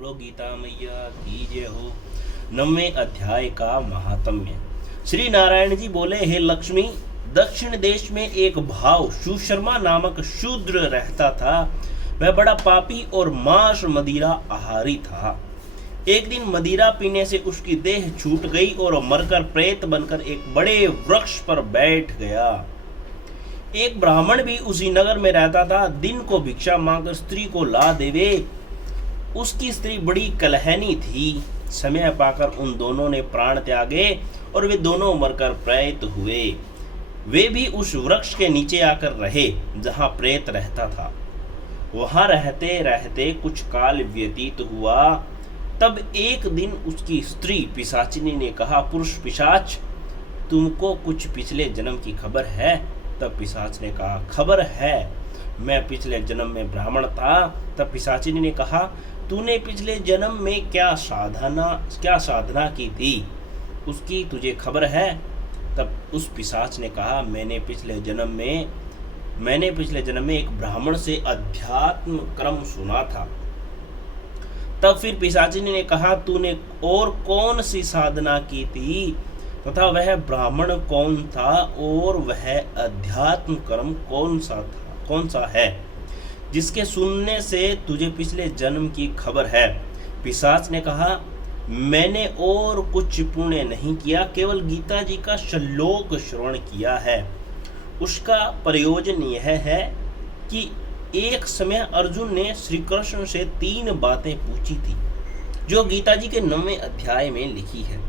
बोलो गीता मैया की जय हो। 9वें अध्याय का महात्म्य। श्री नारायण जी बोले, हे लक्ष्मी, दक्षिण देश में एक भाव सुशर्मा नामक शूद्र रहता था। वह बड़ा पापी और मांस मदिरा आहारी था। एक दिन मदिरा पीने से उसकी देह छूट गई और मरकर प्रेत बनकर एक बड़े वृक्ष पर बैठ गया। एक ब्राह्मण भी उसी नगर में रहता था। दिन को भिक्षा मांगकर स्त्री को ला देवे। उसकी स्त्री बड़ी कलहनी थी। समय पाकर उन दोनों ने प्राण त्यागे और वे दोनों मरकर प्रेत हुए। वे भी उस वृक्ष के नीचे आकर रहे जहां प्रेत रहता था। वहां रहते रहते कुछ काल व्यतीत हुआ। तब एक दिन उसकी स्त्री पिशाचिनी ने कहा, पुरुष पिशाच, तुमको कुछ पिछले जन्म की खबर है? तब पिशाच ने कहा, खबर है, मैं पिछले जन्म में ब्राह्मण था। तब पिशाचिनी ने कहा, तूने पिछले जन्म में क्या साधना की थी, उसकी तुझे खबर है? तब उस पिशाच ने कहा, मैंने पिछले जन्म में एक ब्राह्मण से अध्यात्म क्रम सुना था। तब फिर पिशाचिनी ने कहा, तूने और कौन सी साधना की थी तथा वह ब्राह्मण कौन था और वह अध्यात्म कर्म कौन सा है जिसके सुनने से तुझे पिछले जन्म की खबर है? पिशाच ने कहा, मैंने और कुछ पुण्य नहीं किया, केवल गीता जी का श्लोक श्रवण किया है। उसका प्रयोजन यह है कि एक समय अर्जुन ने श्री कृष्ण से 3 बातें पूछी थी जो गीता जी के 9वें अध्याय में लिखी है।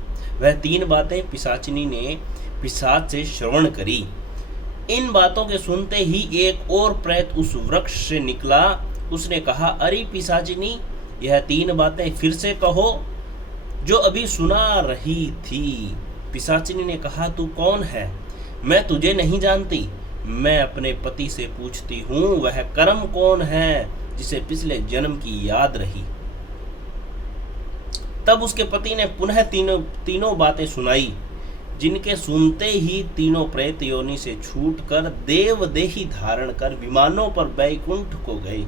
वह 3 बातें पिशाचिनी ने पिशाच से श्रवण करी। इन बातों के सुनते ही एक और प्रेत उस वृक्ष से निकला। उसने कहा, अरे पिशाचिनी, यह 3 बातें फिर से कहो जो अभी सुना रही थी। पिशाचिनी ने कहा, तू कौन है? मैं तुझे नहीं जानती। मैं अपने पति से पूछती हूँ, वह कर्म कौन है जिसे पिछले जन्म की याद रही। तब उसके पति ने पुनः तीनों बातें सुनाई, जिनके सुनते ही तीनों प्रेत योनि से छूटकर देवदेही धारण कर विमानों पर बैकुंठ को गए।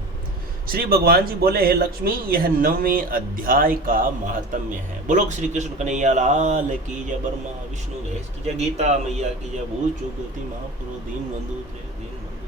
श्री भगवान जी बोले, हे लक्ष्मी, यह 9वें अध्याय का महात्म्य है। बोलो श्री कृष्ण कन्हैया लाल की जय। ब्रह्मा विष्णु महेश की जय। गीता मैया की जय। भूल चूक गलती माफ करो, दीन बंधु दीन बंधु।